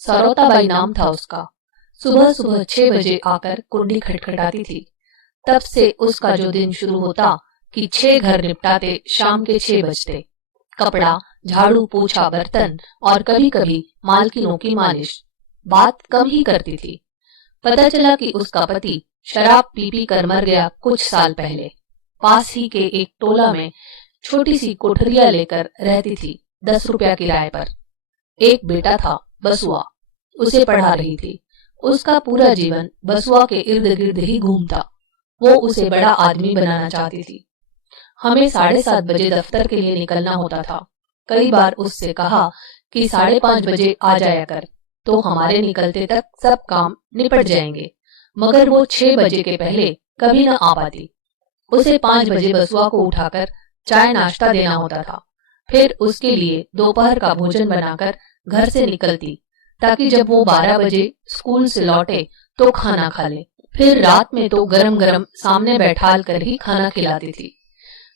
सरौताबाई नाम था उसका। सुबह सुबह 6 बजे आकर कुंडी खटखटाती थी। तब से उसका जो दिन शुरू होता कि 6 घर निपटाते शाम के 6 बजते। कपड़ा, झाड़ू, पोछा, बर्तन और कभी कभी मालकिनों की मालिश। बात कम ही करती थी। पता चला कि उसका पति शराब पी पी कर मर गया कुछ साल पहले। पास ही के एक टोला में छोटी सी कोठरिया लेकर रहती थी 10 रुपया किराए पर। एक बेटा था बसुआ, उसे पढ़ा रही थी। उसका पूरा जीवन बसुआ के इर्द गिर्द ही घूमता। वो उसे बड़ा आदमी बनाना चाहती थी। हमें 7:30 बजे दफ्तर के लिए निकलना होता था। कई बार उससे कहा कि 5:30 बजे आ जाया कर, तो हमारे निकलते तक सब काम निपट जाएंगे, मगर वो 6 बजे के पहले कभी न आ पाती। उसे 5 बजे बसुआ को उठाकर चाय नाश्ता देना होता था। फिर उसके लिए दोपहर का भोजन बनाकर घर से निकलती, ताकि जब वो 12 बजे स्कूल से लौटे तो खाना खा ले। फिर रात में तो गरम गरम सामने बैठाल कर ही खाना खिलाती थी।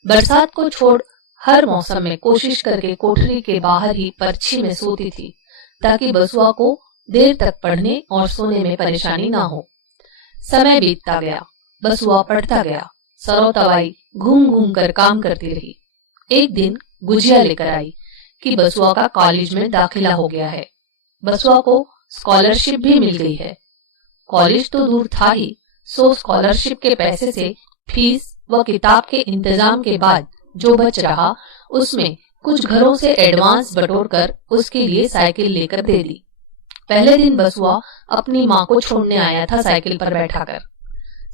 बरसात को छोड़ हर मौसम में कोशिश करके कोठरी के बाहर ही पर्ची में सोती थी, ताकि बसुआ को देर तक पढ़ने और सोने में परेशानी ना हो। समय बीतता गया, बसुआ पढ़ता गया। सरौताबाई घूम घूम कर काम करती रही। एक दिन गुजिया लेकर आई कि बसुआ का कॉलेज में दाखिला हो गया है। बसुआ को स्कॉलरशिप भी मिल गई है। कॉलेज तो दूर था ही, सो स्कॉलरशिप के पैसे से फीस व किताब के इंतजाम के बाद जो बच रहा, उसमें कुछ घरों से एडवांस बटोर कर उसके लिए साइकिल लेकर दे दी। पहले दिन बसुआ अपनी माँ को छोड़ने आया था साइकिल पर बैठाकर।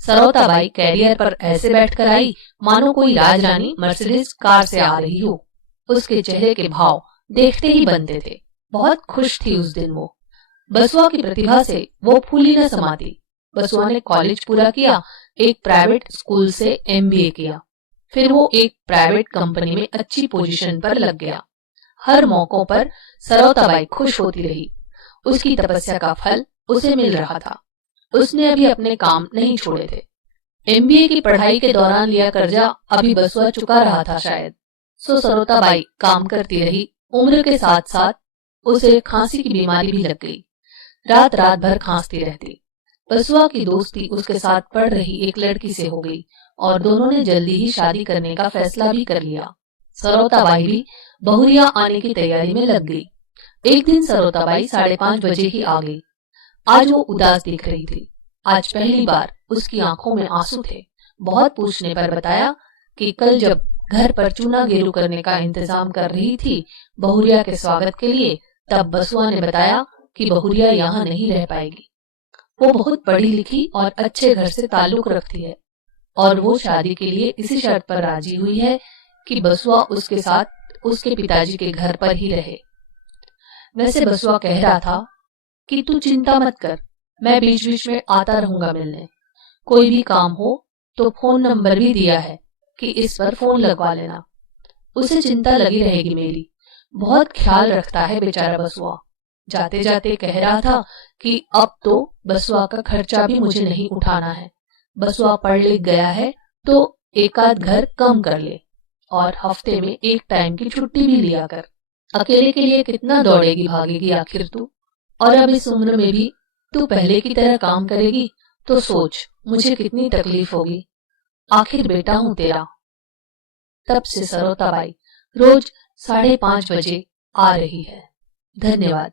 सरौताबाई कैरियर पर ऐसे बैठकर आई मानो कोई राजरानी मर्सिडीज कार से आ रही हो। उसके चेहरे के भाव देखते ही बनते थे। बहुत खुश थी उस दिन वो। बसुआ की प्रतिभा से वो फूली न समाती। बसुआ ने कॉलेज पूरा किया, एक प्राइवेट स्कूल से MBA किया। फिर वो एक प्राइवेट कंपनी में अच्छी पोजीशन पर लग गया। हर मौकों पर सरौताबाई खुश होती रही। उसकी तपस्या का फल उसे मिल रहा था। उसने अभी अपने काम नहीं छोड़े थे। MBA की पढ़ाई के दौरान लिया कर्जा अभी बसुआ चुका रहा था शायद। सो सरौताबाई काम करती रही। उम्र के साथ साथ उसे खांसी की बीमारी भी लग गई। रात रात भर खांसती रहती। बसुआ की दोस्ती उसके साथ पढ़ रही एक लड़की से हो गई और दोनों ने जल्दी ही शादी करने का फैसला भी कर लिया। सरौताबाई भी बहुरिया आने की तैयारी में लग गई। एक दिन सरौताबाई 5:30 बजे ही आ गई। आज वो उदास दिख रही थी। आज पहली बार उसकी आंखों में आंसू थे। बहुत पूछने पर बताया कि कल जब घर पर चूना गेरू करने का इंतजाम कर रही थी बहुरिया के स्वागत के लिए, तब बसुआ ने बताया कि बहुरिया यहाँ नहीं रह पाएगी। वो बहुत पढ़ी लिखी और अच्छे घर से ताल्लुक रखती है और वो शादी के लिए इसी शर्त पर राजी हुई है कि बसुआ उसके साथ उसके पिताजी के घर पर ही रहे। वैसे बसुआ कह रहा था कि तू चिंता मत कर, मैं बीच बीच में आता रहूंगा मिलने। कोई भी काम हो तो फोन नंबर भी दिया है कि इस पर फोन लगवा लेना। उसे चिंता लगी रहेगी मेरी। बहुत ख्याल रखता है बेचारा बसुआ। जाते जाते कह रहा था कि अब तो बसुआ का खर्चा भी मुझे नहीं उठाना है। बसुआ पढ़ लिख गया है तो एक आध घर कम कर ले और हफ्ते में एक टाइम की छुट्टी भी लिया कर। अकेले के लिए कितना दौड़ेगी भागेगी आखिर तू। और अब इस उम्र में भी तू पहले की तरह काम करेगी तो सोच मुझे कितनी तकलीफ होगी। आखिर बेटा हूं तेरा। तब से सरौताबाई रोज 5:30 बजे आ रही है। धन्यवाद।